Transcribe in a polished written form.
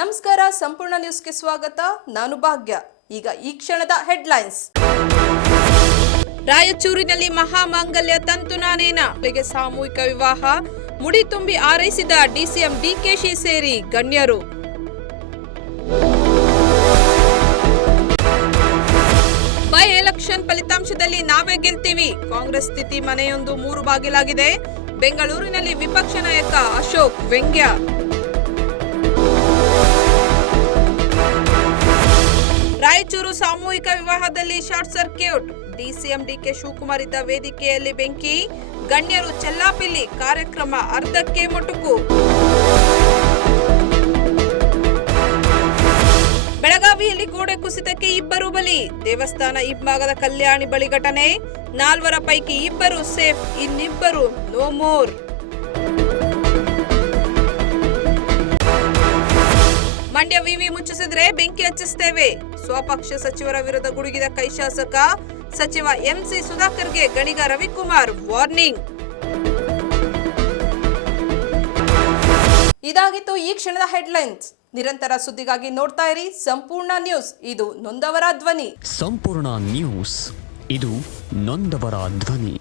ನಮಸ್ಕಾರ, ಸಂಪೂರ್ಣ ನ್ಯೂಸ್ಗೆ ಸ್ವಾಗತ. ನಾನು ಭಾಗ್ಯ. ಈಗ ಈ ಕ್ಷಣದ ಹೆಡ್ಲೈನ್ಸ್. ರಾಯಚೂರಿನಲ್ಲಿ ಮಹಾಮಾಂಗಲ್ಯ ತಂತು ನಾನೇನ ಬೆಳಗ್ಗೆ ಸಾಮೂಹಿಕ ವಿವಾಹ, ಮುಡಿ ತುಂಬಿ ಆರೈಸಿದ ಡಿಸಿಎಂ ಡಿಕೆಶಿ ಸೇರಿ ಗಣ್ಯರು. ಬೈ ಎಲೆಕ್ಷನ್ ಫಲಿತಾಂಶದಲ್ಲಿ ನಾವೇ ಗೆಲ್ತೀವಿ, ಕಾಂಗ್ರೆಸ್ ಸ್ಥಿತಿ ಮನೆಯೊಂದು 3 ಬಾಗಿಲಾಗಿದೆ. ಬೆಂಗಳೂರಿನಲ್ಲಿ ವಿಪಕ್ಷ ನಾಯಕ ಅಶೋಕ್ ವ್ಯಂಗ್ಯ. ರಾಯಚೂರು ಸಾಮೂಹಿಕ ವಿವಾಹದಲ್ಲಿ short circuit, DCM DK Shivakumar ಇದ್ದ ವೇದಿಕೆಯಲ್ಲಿ ಬೆಂಕಿ, ಗಣ್ಯರು ಚೆಲ್ಲಾಪಿಲ್ಲಿ, ಕಾರ್ಯಕ್ರಮ ಅರ್ಧಕ್ಕೆ ಮೊಟಕು. ಬೆಳಗಾವಿಯಲ್ಲಿ ಗೋಡೆ ಕುಸಿತಕ್ಕೆ 2 ಬಲಿ, ದೇವಸ್ಥಾನ ಹಿಂಭಾಗದ ಕಲ್ಯಾಣಿ ಬಳಿ ಘಟನೆ, 4 ಪೈಕಿ 2 ಸೇಫ್, ಇನ್ನಿಬ್ಬರು ನೋ ಮೋರ್. ಮಂಡ್ಯ ವಿವಿ ಮುಚ್ಚಿಸಿದ್ರೆ ಬೆಂಕಿ ಹಚ್ಚಿಸ್ತೇವೆ, ಸ್ವಪಕ್ಷ ಸಚಿವರ ವಿರುದ್ಧ ಗುಡುಗಿದ ಕೈ ಶಾಸಕ. ಸಚಿವ ಎಂಸಿ ಸುಧಾಕರ್ಗೆ ಗಣಿಗ ರವಿಕುಮಾರ್ ವಾರ್ನಿಂಗ್. ಇದಾಗಿತ್ತು ಈ ಕ್ಷಣದ ಹೆಡ್ಲೈನ್ಸ್. ನಿರಂತರ ಸುದ್ದಿಗಾಗಿ ನೋಡ್ತಾ ಇರಿ ಸಂಪೂರ್ಣ ನ್ಯೂಸ್. ಇದು ನೊಂದವರ ಧ್ವನಿ. ಸಂಪೂರ್ಣ ನ್ಯೂಸ್, ಇದು ನೊಂದವರ ಧ್ವನಿ.